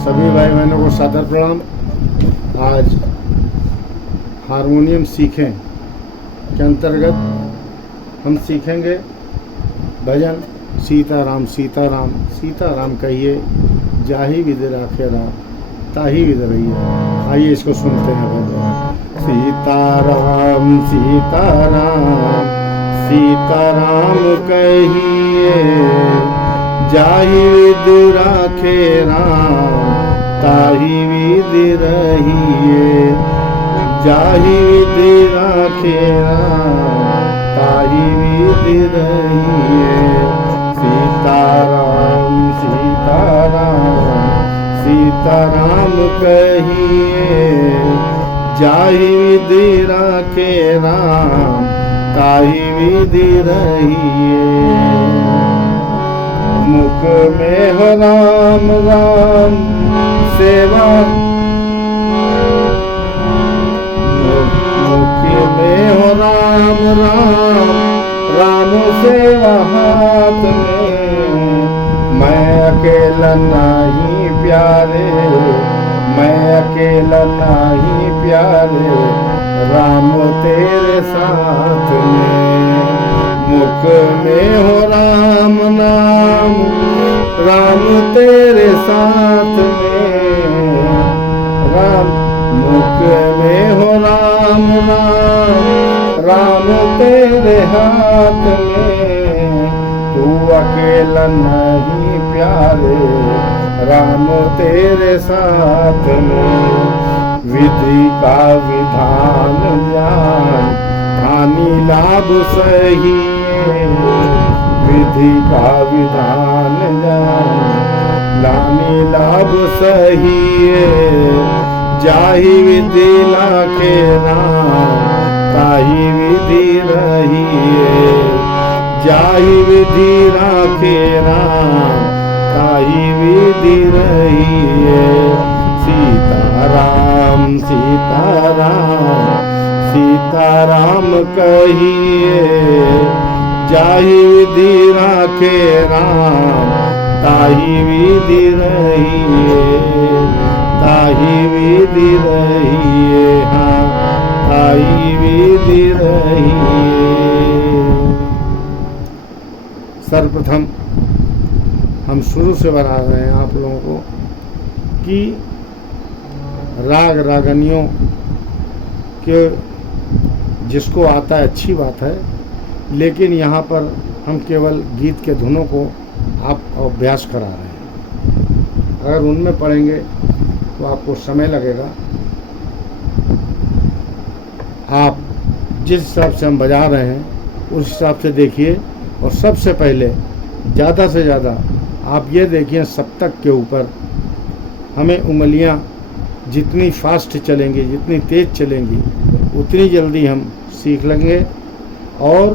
सभी भाई बहनों को सादर प्रणाम। आज हारमोनियम सीखें के अंतर्गत हम सीखेंगे भजन सीताराम सीताराम सीताराम कहिए, जाही विधि राखे राम, ताही विधि रहिए। आइए इसको सुनते हैं भजन। सीताराम सीताराम सीताराम कहिए, जाही विधि राखे राम, ताही विधि रहिए। जाही विधि राखे राम, ताही विधि रहिए। सीताराम सीताराम सीताराम कहिए, जाही विधि राखे राम, ताही विधि रहिए। मुख में हो राम राम सेवा, मुख में हो राम राम राम सेवा हाथ में। मैं अकेला नहीं प्यारे, मैं अकेला नहीं प्यारे, राम तेरे साथ में। मुख में हो राम नाम, राम तेरे साथ में। राम मुख में हो राम नाम, राम तेरे हाथ में। तू अकेला नहीं प्यारे, राम तेरे साथ में। विधि का विधान जान, हानि लाभ सही। विधि का विधान जान, हानि लाभ सही। जाही विधि लाखे राम, ताही विधि रहिए। जाही विधि राखे राम, ताही विधि रहिए। सीताराम सीताराम सीताराम कहिए, जाही विधि राखे राम, ताही विधि रहिए। ताही विधि रहिए, हाँ ताही विधि रहिए। सर्वप्रथम हम शुरू से बता रहे हैं आप लोगों को कि राग रागनियों के जिसको आता है अच्छी बात है, लेकिन यहाँ पर हम केवल गीत के धुनों को आप अभ्यास करा रहे हैं। अगर उनमें पढ़ेंगे तो आपको समय लगेगा। आप जिस हिसाब से हम बजा रहे हैं उस हिसाब से देखिए। और सबसे पहले ज़्यादा से ज़्यादा आप ये देखिए, सप्तक के ऊपर हमें उंगलियां जितनी फास्ट चलेंगी, जितनी तेज़ चलेंगी, उतनी जल्दी हम सीख लेंगे। और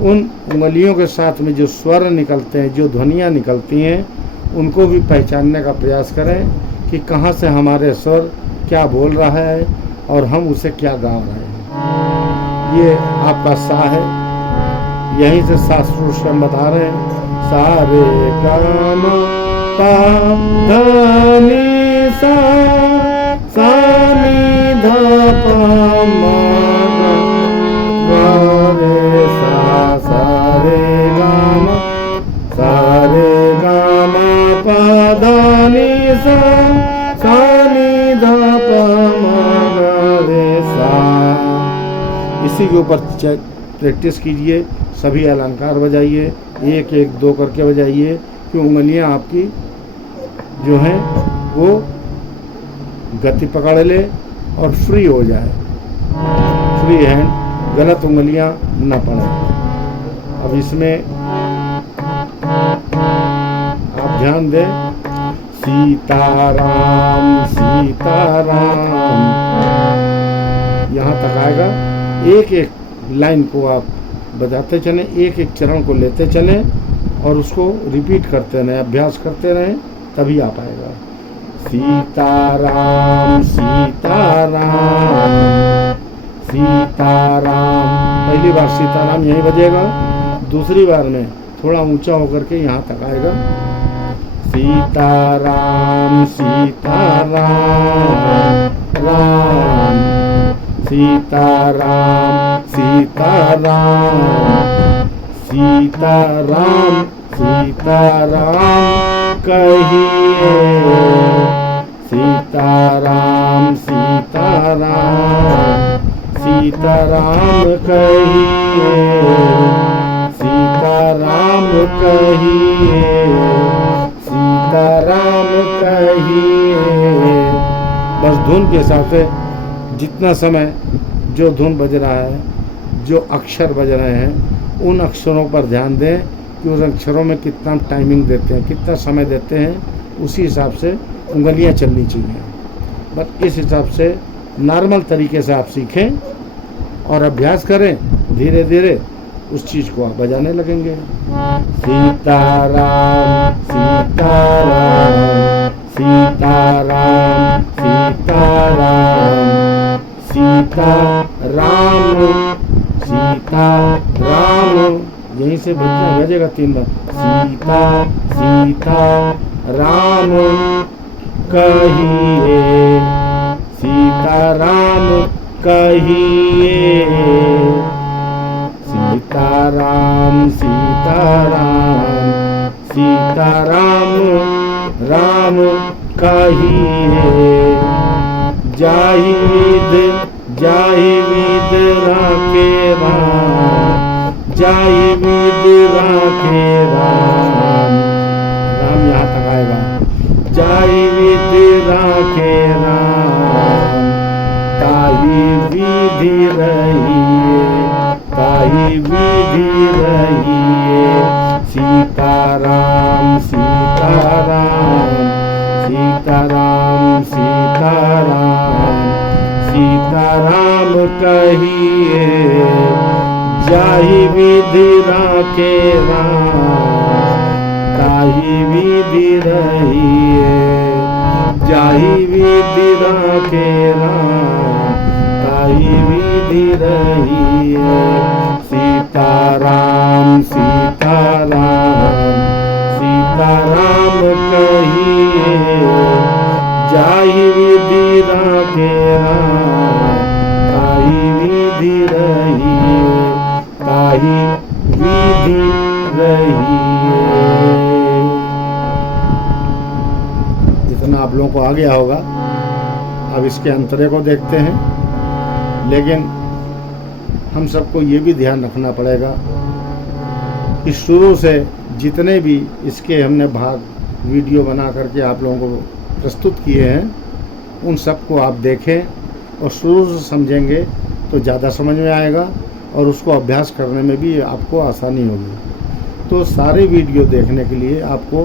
उन उंगलियों के साथ में जो स्वर निकलते हैं, जो ध्वनियाँ निकलती हैं, उनको भी पहचानने का प्रयास करें कि कहाँ से हमारे स्वर क्या बोल रहा है और हम उसे क्या गा रहे हैं। ये आपका सा है, यहीं से शास्त्रों से हम बता रहे हैं। सारे काम पा धा नी सा, सा नी धा पा मा रे सा, सारे गाम पा धा नी सा, सा नी धा पा मा रे सा। इसी के ऊपर प्रैक्टिस कीजिए। सभी अलंकार बजाइए, एक एक दो करके बजाइए कि उंगलियां आपकी जो हैं वो गति पकड़ ले और फ्री हो जाए, फ्री हैंड, गलत उंगलियां न पड़े। अब इसमें आप ध्यान दें, सीताराम सीताराम यहाँ तक आएगा। एक एक लाइन को आप बजाते चलें, एक एक चरण को लेते चलें और उसको रिपीट करते रहें, अभ्यास करते रहें, तभी आ पाएगा। सीताराम सीताराम सीताराम। पहली बार सीताराम यहीं बजेगा, दूसरी बार में थोड़ा ऊंचा होकर के यहाँ तक आएगा। सीताराम सीताराम राम सीताराम सीताराम सीताराम सीताराम कहिए सीताराम सीताराम सीताराम कहिए सीताराम कहिए सीताराम कहिए। बस धुन के हिसाब से जितना समय जो धुन बज रहा है, जो अक्षर बज रहे हैं, उन अक्षरों पर ध्यान दें कि उस अक्षरों में कितना टाइमिंग देते हैं, कितना समय देते हैं, उसी हिसाब से उंगलियां चलनी चाहिए। बस इस हिसाब से नॉर्मल तरीके से आप सीखें और अभ्यास करें, धीरे धीरे उस चीज़ को आप बजाने लगेंगे। सीताराम सीताराम सीताराम सीताराम सीताराम सीताराम, यहीं से बजेगा 3 बार। सीता सीता राम कहिए सीताराम कहिए सीताराम सीताराम सीताराम राम कहिए। जाहिद जाहिद राखे राम जाहिद राखे राम, राम यहाँ तक आएगा। जाहिद राखे राम ताही विधि रहिए ताही विधि रहिए। सीताराम सीताराम सीताराम सीताराम सीताराम कहिए। जाहि विधि राखे राम ताहि विधि रहिए। जाहि विधि राखे राम ताहि विधि रहिए। सीताराम सीताराम सीताराम कहिए। जाहि विधि राखे राम ताहि विधि रहिए ताहि विधि रहिए। इतना आप लोगों को आ गया होगा। अब इसके अंतरे को देखते हैं, लेकिन हम सबको ये भी ध्यान रखना पड़ेगा कि शुरू से जितने भी इसके हमने भाग वीडियो बना करके आप लोगों को प्रस्तुत किए हैं, उन सबको आप देखें और शुरू से समझेंगे तो ज़्यादा समझ में आएगा और उसको अभ्यास करने में भी आपको आसानी होगी। तो सारे वीडियो देखने के लिए आपको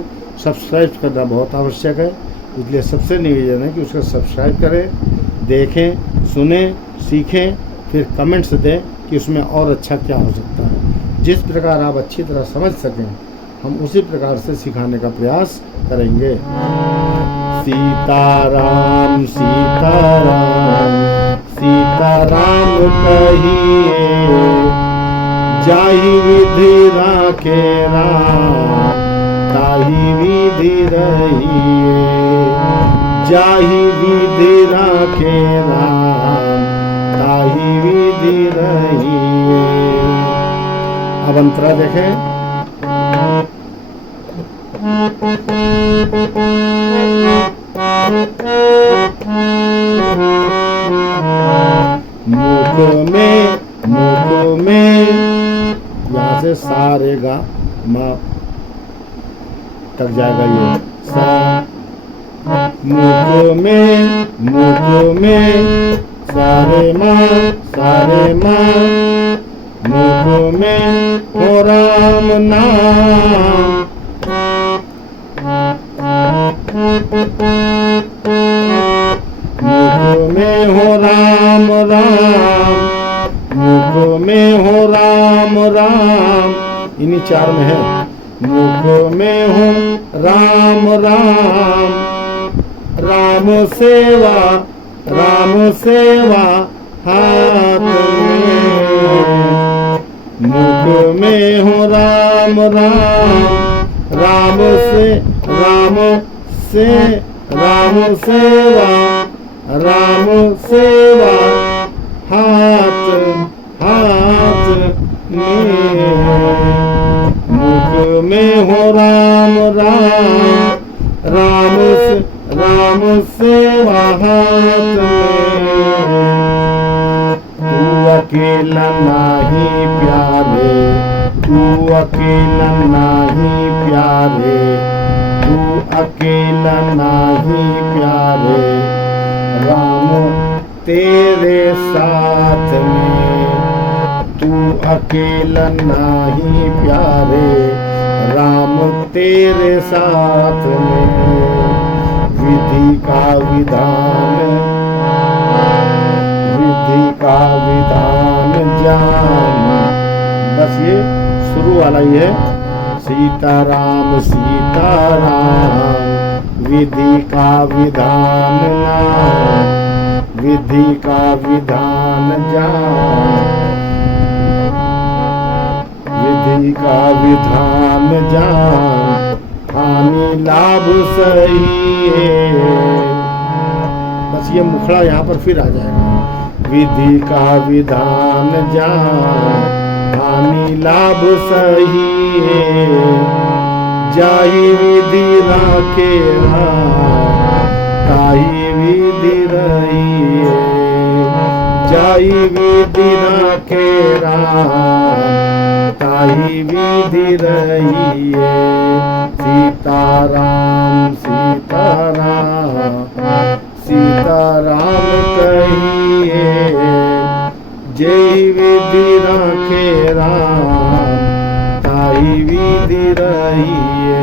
सब्सक्राइब करना बहुत आवश्यक है, इसलिए सबसे निवेदन है कि उसका सब्सक्राइब करें, देखें, सुने, सीखें, फिर कमेंट्स दें कि उसमें और अच्छा क्या हो सकता है। जिस प्रकार आप अच्छी तरह समझ सकें, हम उसी प्रकार से सिखाने का प्रयास करेंगे। सीताराम सीताराम सीताराम कहिए। जाहि विधि राखे राम ताहि विधि रहिए। जाहि विधि राखे राम ताहि विधि रहिए। अब अंतरा देखें। मुख में यहाँ से सा रे गा मा तक जाएगा ये सा। मुख में सारे माँ मुख में हो राम नाम। मुख में हो राम राम मुख में हो राम राम, इन्हीं 4 में है। मुख में हो राम राम राम सेवा हाथ में। मुख में हो राम राम राम से राम सेवा राम सेवा हाथ हाथ में मुख में हो राम राम राम से राम सेवा हाथ में तू अकेला नहीं प्यारे तू अकेला नहीं प्यारे तू अकेला नहीं प्यारे राम तेरे साथ में तू अकेला नहीं प्यारे राम तेरे साथ में विधि का विधान जान। बस ये शुरू वाला ही है सीताराम सीताराम विधि का विधान नाम विधि का विधान जान विधि का विधान जान हानि लाभ सही है। बस ये मुखड़ा यहाँ पर फिर आ जाएगा विधि का विधान जान हानि लाभ सही है जाहि विधि राखे ताहि विधि रही है जाहि विधि राखे ताहि विधि रही है सीताराम सीताराम सीताराम कहिए जय विधि राखे राम ताहि विधि रहिए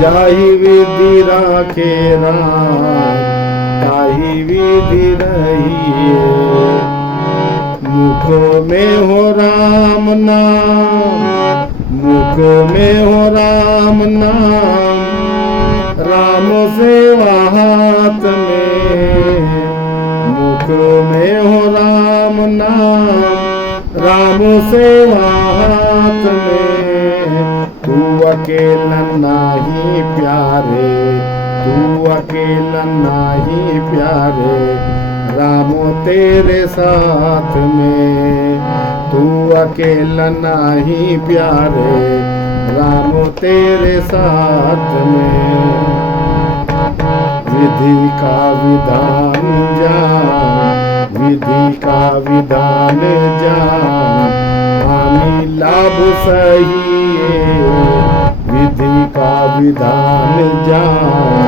जाहि विधि राखे राम ताहि विधि रहिए मुख में हो राम नाम मुख में हो राम नाम राम सेवा हाथ में मुख में हो राम नाम राम सेवा हाथ में तू अकेला नहीं प्यारे तू अकेला नहीं प्यारे राम तेरे साथ में तू अकेला नहीं प्यारे राम तेरे साथ में विधि का विधान जान विधि का विधान जान हानि लाभ सही है विधि का विधान जान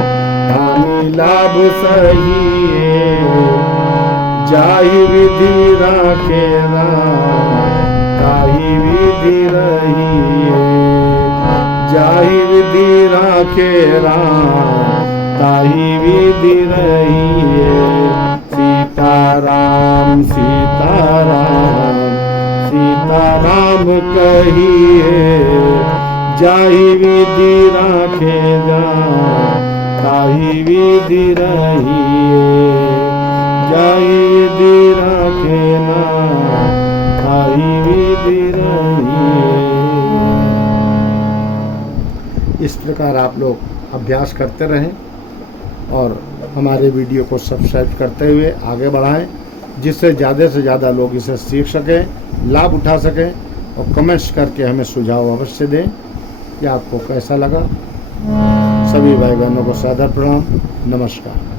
हानि लाभ सही है जाहि विधि राखे राम ताहि विधि रही है जाहि विधि राखे राम ताहि विधि रही है सीताराम सीताराम सीताराम कहिए जाहि विधि राखे ताहि विधि रही है जाहि विधि राखे ताहि विधि रही है। इस प्रकार आप लोग अभ्यास करते रहें और हमारे वीडियो को सब्सक्राइब करते हुए आगे बढ़ाएं जिससे ज़्यादा से ज़्यादा लोग इसे सीख सकें लाभ उठा सकें और कमेंट्स करके हमें सुझाव अवश्य दें कि आपको कैसा लगा। सभी भाई बहनों को सादर प्रणाम नमस्कार।